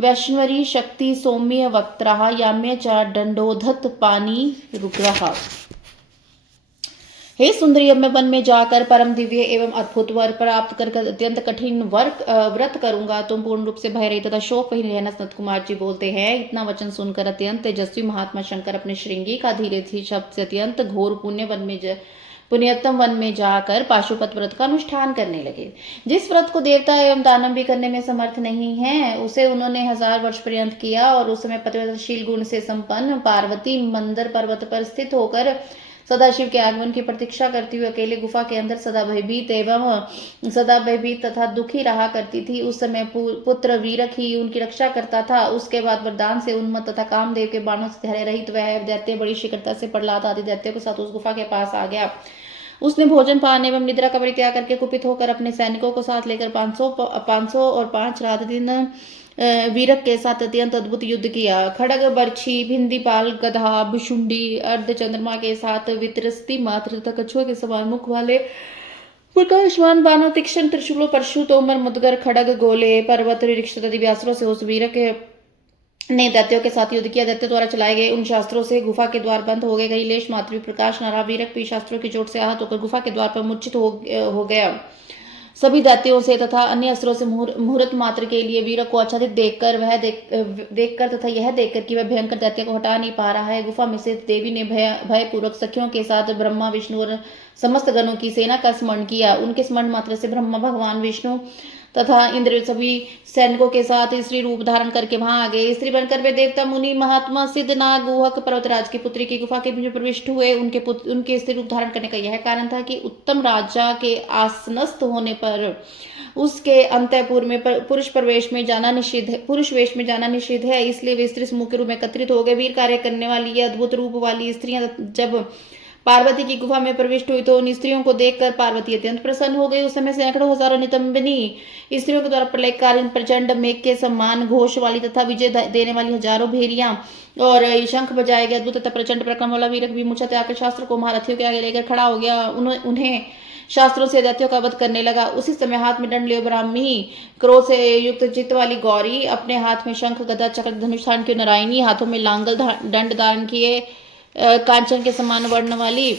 वैष्णवी शक्ति सौम्य वक्त्रः याम्य च दंडोधत पानी रुग्रह। हे सुंदरी, अब मैं वन में जाकर परम दिव्य एवं अद्भुत वर प्राप्त कर अत्यंत कठिन व्रत करूंगा। तुम पूर्ण रूप से भय रहित तथा शोक वही रहना। सनत कुमार जी बोलते हैं, इतना वचन सुनकर अत्यंत तेजस्वी महात्मा शंकर अपने श्रृंगी का धीरे धीरे शब्द से अत्यंत घोर पुण्यतम वन में जाकर पाशुपत व्रत का अनुष्ठान करने लगे। जिस व्रत को देवता एवं दानव भी करने में समर्थ नहीं है, उसे उन्होंने 1000 वर्ष पर्यंत किया। और उस समय पतिव्रताशील गुण से संपन्न पार्वती मंदर पर्वत पर स्थित होकर सदाशिव के आगमन की प्रतीक्षा करती हुई अकेले गुफा के अंदर सदा भयभीत तथा दुखी रहा करती थी। उस समय पुत्र वीरक ही उनकी रक्षा करता था। उसके बाद वरदान से उन्मत्त तथा कामदेव के बाणों से धैर्य रहित वह दैत्य बड़ी शीघ्रता से प्रहलाद आदि दैत्यों के साथ उस गुफा के पास आ गया। उसने भोजन पान एवं निद्रा का परित्याग करके कुपित होकर अपने सैनिकों को साथ लेकर 500 और 5 रात दिन वीरक के साथ अत्यंत अद्भुत युद्ध किया। खड़ग, बर्छी, भिंदीपाल, गधा, भुशुंडी, अर्ध चंद्रमा के साथ वित्रस्ती मात्र तथा कछुआ के समान मुख वाले प्रकाशमान बानों, तीक्ष्ण त्रिशूलों, परशु, तोमर, मुदगर, खड़ग, गोले, पर्वत, वृक्ष तथा दिव्यास्त्रों से उस वीरक ने दैत्यों के साथ युद्ध किया। दैत्यों द्वारा चलाए गए उन शास्त्रों से गुफा के द्वार बंद हो गए। कहीं लेश मात्र भी प्रकाश न रहा। वीरक भी शास्त्रों की चोट से आहत होकर गुफा के द्वार पर मूर्छित हो गया। सभी दैत्यों से तथा अन्य अस्त्रों से मुहूर्त मात्र के लिए वीरक को आच्छादित देखकर तथा यह देखकर कि वह भयंकर दैत्य को हटा नहीं पा रहा है, गुफा में से देवी ने भयपूर्वक सखियों के साथ ब्रह्मा, विष्णु और समस्त गणों की सेना का स्मरण किया। उनके स्मरण मात्र से ब्रह्मा, भगवान विष्णु तथा इंद्र सभी सैनिकों के साथ स्त्री रूप धारण करके वहां आ गए। स्त्री बनकर वे देवता, मुनि, महात्मा, सिद्ध, नाग, गुहक, पर्वतराज की पुत्री की गुफा के बीच में प्रविष्ट हुए। उनके स्त्री रूप धारण करने का यह कारण था कि उत्तम राजा के आसनस्थ होने पर उसके अंतःपुर में पुरुष वेश में जाना निषिद्ध है। इसलिए वे स्त्री समूह के रूप में एकत्रित हो गए। वीर कार्य करने वाली ये अद्भुत रूप वाली स्त्रियां जब पार्वती की गुफा में प्रविष्ट हुई तो उन स्त्रियों को देखकर पार्वती अत्यंत प्रसन्न हो गई। उस समय सैकड़ों हजारों नितंबिनी स्त्रियों के द्वारा प्रलयकालीन प्रचंड मेघ के समान घोष वाली तथा विजय देने वाली हजारों भेरियां और शंख बजाए गए। अद्भुत तथा प्रचंड प्रक्रम वाला वीरक भी मूर्छा त्याग कर शास्त्र को महारथियों के आगे लेकर खड़ा हो गया। उन्हें शास्त्रों से दैत्यों का वध करने लगा। उसी समय हाथ में दंड लिए ब्राह्मी, क्रोध से युक्त चित्त वाली गौरी, अपने हाथ में शंख, गदा, चक्र, धनुष धारण की नारायणी, हाथों में लांगल दंड धारण किए कांचन के समान वर्ण वाली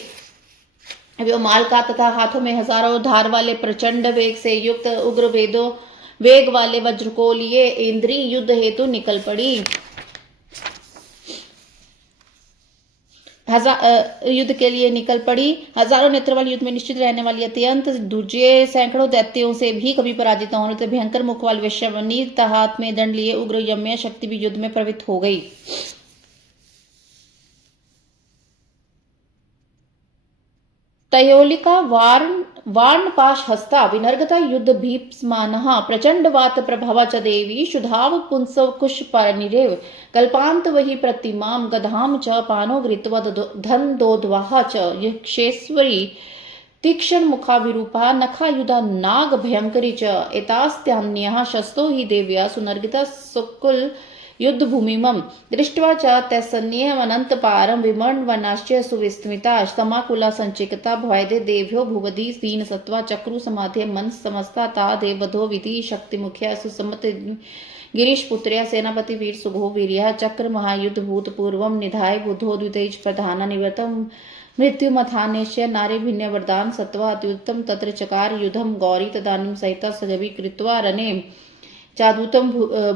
व्योमालका तथा हाथों में हजारों धार वाले प्रचंड वेग से युक्त उग्र वेग वाले वज्र को लिए इंद्री युद्ध हेतु निकल पड़ी। युद्ध के लिए निकल पड़ी। हजारों नेत्र वाली युद्ध में निश्चित रहने वाली अत्यंत दूजे सैकड़ों दैत्यों से भी कभी पराजित न होने से भयंकर मुख वाली वैश्यवनी तथा हाथ में दंड लिए उग्र यम्य शक्ति भी युद्ध में प्रवृत्त हो गई। तयोलिका वार्णपाश हस्ता विनर्गता युद्ध भीप्समानः प्रचंड वात प्रभवा च देवी शुधाव पुंसव कुश परिरेव कल्पांत वही प्रतिमाम गधाम च पानो गृत्वा धन दोद्वाह च यक्षेश्वरी तीक्ष्ण मुखा विरूपा नखायुधा नाग भयंकरी च एतास्त्यान्यः शस्तो हि देव्या सुनर्गिता सुकुल युद्ध भूमिमं दृष्ट्वा च तैसन्यमनंत पारम विमर्णवनाश्च सुविस्मिता समाकुला संचिकता भयदे देव्यो भुवदी दीन सत्वा चक्रु समाधे मन समस्ता ता देवधो विधि शक्ति मुख्या सुसमत गिरीश पुत्र्या सेनापति वीर सुघो वीर्या चक्र महायुद्ध भूत पूर्वम निधाय बुधो द्वितेज प्रधान निवृतम मृत्यु मथानेश्य नारी भिन्न वरदान सत्वा अत्युत्तम तत्र चकार युद्धम गौरी तदानीम सहिता सजवी कृत्वा रणे चादूतम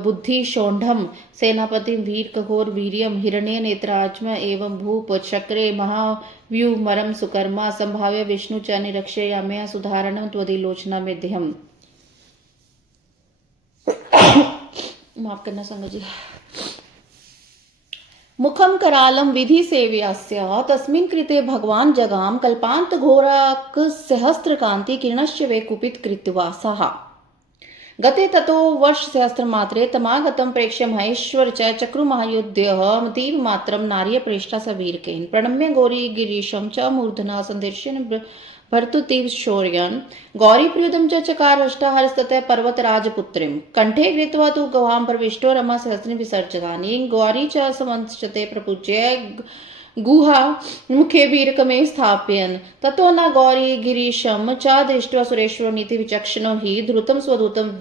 बुद्धि शोंढम सेनापति वीर कठोर वीरियम हिरण्य नेत्राज्म एवं भूप चक्रे महाव्यूमरम सुकर्मा संभाव्य विष्णु च निरक्षयाम्या सुधारणम त्वदिलोचना मेध्यम। माफ करना संगत जी। मुखम करालम विधि सेव्यास्य तस्मिन् कृते भगवान जगाम कल्पांत घोराक सहस्त्रकांति किरणश्च वे कुपित कृत्वा सहा गते ततो वर्ष सहस्त्र मात्रे तमागतम प्रेक्ष्य महेश्वर च चक्रु महायुद्धः दीव मात्रम नार्य प्रेष्ठा सवीरकेन प्रणम्य गौरी गिरीशम च मूर्धना संदर्शन भर्तुतीव शौर्यन गौरी प्रियुदम च चकार अष्टाहरस्ततः पर्वत राजपुत्रिम कंठे कृत्वा तु गवाम प्रविष्टो रमा सहस्र विसर्जनानि गौरी च समंचते प्रपूज्य गुहा मुखे वीरकमे स्थापयन् ततो न गौरी गिरीशम च दृष्ट्वा सुरेश्वर नीति विचक्षणो हि धृतं स्वदूतं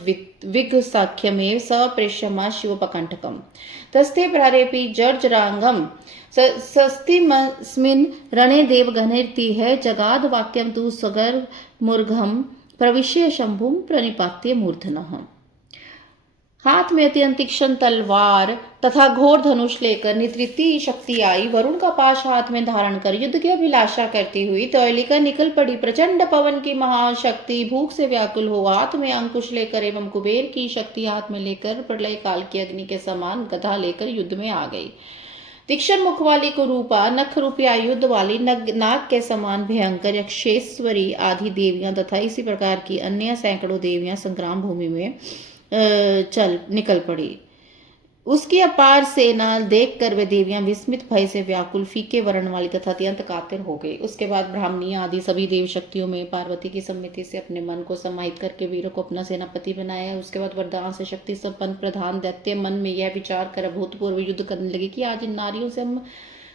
विघ्साख्यमेव सप्रेष्यमा शिवपकण्ठकम् तस्ते प्रारेपि जर्जरांगम सस्तिमस्मिन् रणे देवगणैर्तिः जगाद वाक्यं तु सगर मूर्घम प्रविश्य शंभुं प्रणिपात्य मूर्धनः। हाथ में अत्यंत तीक्ष्ण तलवार तथा घोर धनुष लेकर नितृति शक्ति आई। वरुण का पाश हाथ में धारण कर युद्ध की अभिलाषा करती हुई तैलिका निकल पड़ी। प्रचंड पवन की महाशक्ति भूख से व्याकुल हो हाथ में अंकुश लेकर एवं कुबेर की शक्ति हाथ में लेकर प्रलय काल की अग्नि के समान गदा लेकर युद्ध में आ गई। तीक्ष्ण मुख वाली कुरूपा नख रूपी आयुध वाली नाग के समान भयंकर यक्षेश्वरी आदि देवियां तथा इसी प्रकार की अन्य सैकड़ों देवियां संग्राम भूमि में निकल पड़ी। उसकी अपार सेना देखकर वे देवियां विस्मित भय से व्याकुल फीके वर्ण वाली तथा अत्यंत कातर हो गई। उसके बाद ब्राह्मणी आदि सभी देव शक्तियों में पार्वती की सम्मति से अपने मन को समाहित करके वीर को अपना सेनापति बनाया। उसके बाद वरदान से शक्ति संपन्न प्रधान दैत्य मन में यह विचार कर अभूतपूर्व युद्ध करने लगे कि आज इन नारियों से हम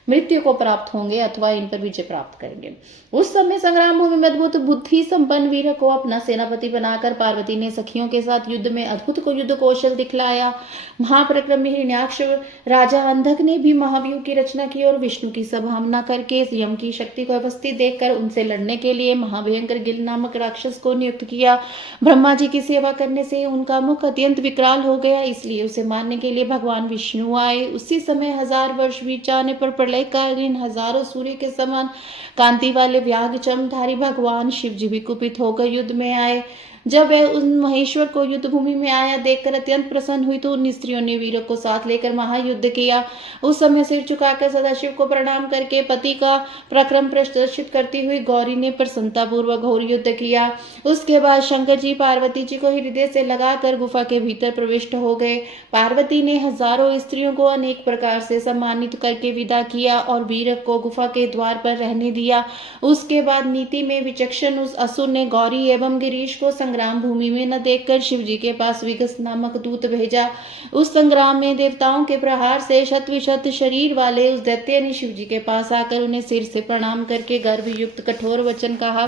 मृत्यु को प्राप्त होंगे अथवा इन पर विजय प्राप्त करेंगे। उस समय संग्राम भूमि में अद्भुत बुद्धि संपन्न वीर को अपना सेनापति बनाकर पार्वती ने सखियों के साथ युद्ध में अद्भुत को युद्ध कौशल दिखलाया। महापराक्रमी हिरण्याक्ष राजा अंधक ने भी महाव्यूह की रचना की और विष्णु की सभावना करके यम की शक्ति को अवस्थित देखकर उनसे लड़ने के लिए महाभयंकर गिल नामक राक्षस को नियुक्त किया। ब्रह्मा जी की सेवा करने से उनका मुख अत्यंत विकराल हो गया, इसलिए उसे मारने के लिए भगवान विष्णु आए। उसी समय 1000 वर्ष बीत जाने पर प्रलयकालीन हजारों सूर्य के समान कांति वाले व्याघ्र चर्मधारी भगवान शिव जी भी कुपित होकर युद्ध में आए। जब वह उन महेश्वर को युद्ध भूमि में आया देखकर अत्यंत प्रसन्न हुई तो उन स्त्रियों ने वीरों को साथ लेकर महायुद्ध किया। उस समय सिर झुकाकर सदाशिव को प्रणाम करके पति का पराक्रम प्रदर्शित करती हुई गौरी ने प्रसन्नता पूर्वक घोर युद्ध किया। उसके बाद शंकर जी पार्वती जी को हृदय से लगाकर गुफा के भीतर प्रविष्ट हो गए। पार्वती ने हजारों स्त्रियों को अनेक प्रकार से सम्मानित करके विदा किया और वीर को गुफा के द्वार पर रहने दिया। उसके बाद नीति में विचक्षण उस असुर ने गौरी एवं गिरीश को संग्राम भूमि में न देखकर शिव जी के पास विगस नामक दूत भेजा। उस संग्राम में देवताओं के प्रहार से शत विशत शरीर वाले उस दैत्य ने शिव जी के पास आकर उन्हें सिर से प्रणाम करके गर्भ युक्त कठोर वचन कहा।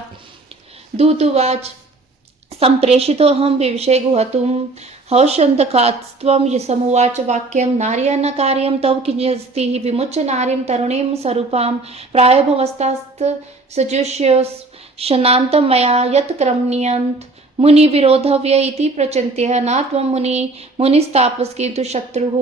दूतवाच संप्रेषितो हम विविषे गुहतुम हौषंतकात्स्त्वं समुवाच वाक्यं नार्या न कार्यं तव किंचिदस्ति विमुच्य नारीं तरुणीं स्वरूपां प्रायभवस्तास्त सजुष्य शनान्तं मया यत् क्रमणीयन्त मुनि विरोधव्य इति प्रचिन्त्य न त्वं मुनिस्तापस किन्तु शत्रुः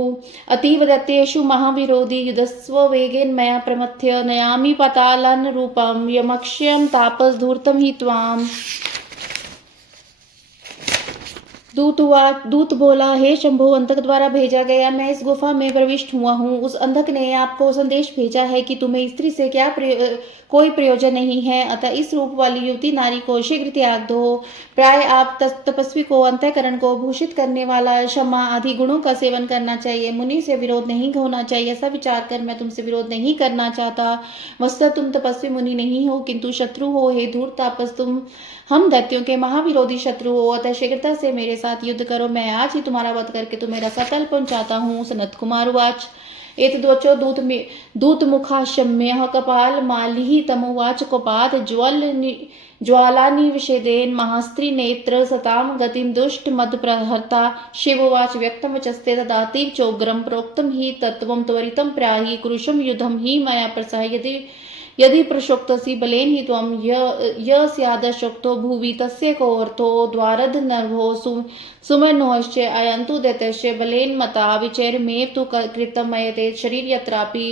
अतीव दैत्येषु महाविरोधी युधस्व वेगेन मया प्रमथ्य नयामि पातालं रूपं यमक्ष्यं तापस धूर्तं हि त्वाम्। दूत बोला, हे शंभु, अंधक द्वारा भेजा गया मैं इस गुफा में प्रविष्ट हुआ हूँ। उस अंधक ने आपको संदेश भेजा है कि तुम्हें स्त्री से कोई प्रयोजन नहीं है, अतः इस रूप वाली युवती नारी को शीघ्र त्याग दो। प्राय आप तपस्वी को अंतःकरण को भूषित करने वाला क्षमा आदि गुणों का सेवन करना चाहिए। मुनि से विरोध नहीं होना चाहिए, ऐसा विचार कर मैं तुमसे विरोध नहीं करना चाहता। वस्तुतः तुम तपस्वी मुनि नहीं हो किंतु शत्रु हो। हे धूर्त तापस, तुम हम दैत्यों के महाविरोधी शत्रु हो, अतः शीघ्रता से मेरे साथ युद्ध करो। मैं आज ही तुम्हारा वध करके तुम्हें रसातल पहुंचाता हूँ। सनत कुमार उवाच एतद्वचो दूत मुखाशम्य कपाल मालिहि तमुवाच कोपात ज्वालानिविषेदेन महास्त्री नेत्र सताम गतिम दुष्ट मद प्रहर्ता। शिववाच व्यक्तम वचस्ते तदातीव चोग्रम प्रोक्तम ही तत्वम त्वरितम प्राहि कुरुषम युद्धम ही मया प्रसह यदि प्रशोक्तसी बलेन ही त्वं य स्यादशोक्तो भुवि तस्य कोऽर्थो द्वारद नर्भो सुमनोश्च अयन्तु दैत्यस्य बलेन मता विचैर्मेव तु कृतं मयते शरीर यत्रापि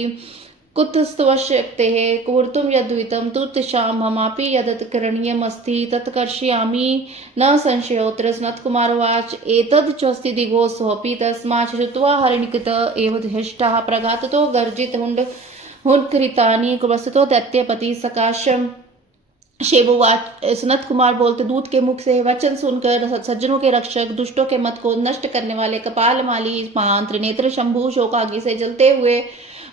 कुतस्त्वशक्तेः कुर्तुं यद्वितं तुर्तिशां ममापि यदत् करणीयमस्ति तत्कर्षयामि न संशयोऽत्र। सनत्कुमारोवाच एतद् च्वस्ति दिगो सोऽपि तस्मात् श्रुत्वा हरिणीकृत एव हृष्टः प्रघाततो गर्जित हुंडकृतानि वस्तुतो दैत्यपति सकाशम। शिववाच सनत कुमार बोलते, दूत के मुख से वचन सुनकर सज्जनों के रक्षक दुष्टों के मत को नष्ट करने वाले कपाल माली महान त्रिनेत्र शंभु शोकाग्नि से जलते हुए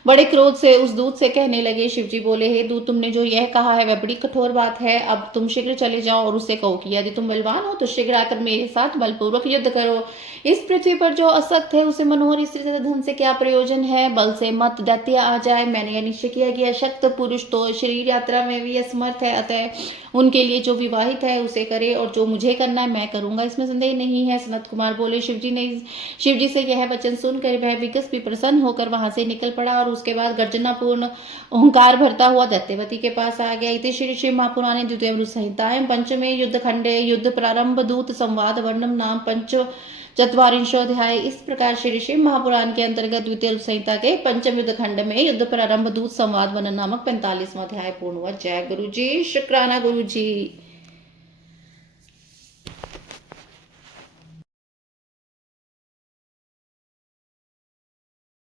बड़े क्रोध से उस दूत से कहने लगे। शिवजी बोले, हे दूत, तुमने जो यह कहा है वह बड़ी कठोर बात है। अब तुम शीघ्र चले जाओ और उसे कहो कि यदि तुम बलवान हो तो शीघ्र आकर मेरे साथ बलपूर्वक युद्ध करो। इस पृथ्वी पर जो असक्त है उसे मनोहर स्त्री से धन से क्या प्रयोजन है। बल से मत दैत्य आ जाए। मैंने यह निश्चय किया कि अशक्त पुरुष तो शरीर यात्रा में भी असमर्थ है, अतः उनके लिए जो विवाहित है उसे करे और जो मुझे करना है मैं करूंगा, इसमें संदेह नहीं है। सनत कुमार बोले, शिवजी से यह वचन सुनकर वह विकस भी प्रसन्न होकर वहां से निकल पड़ा और उसके बाद गर्जना पूर्ण ओंकार भरता हुआ दैत्यवती के पास आ गया। इति श्री श्री महापुराणे द्वितीय संहितायां पंचमे युद्ध खंडे युद्ध प्रारंभ दूत संवाद वर्णम नाम पंच चत्वारिंशोऽध्याय। इस प्रकार श्री श्री महापुराण के अंतर्गत द्वितीय संहिता के पंचम युद्ध खंड में युद्ध प्रारंभ दूत संवाद वर्णन नामक 45वां अध्याय पूर्ण हुआ। जय गुरु जी, शुक्राना गुरु जी।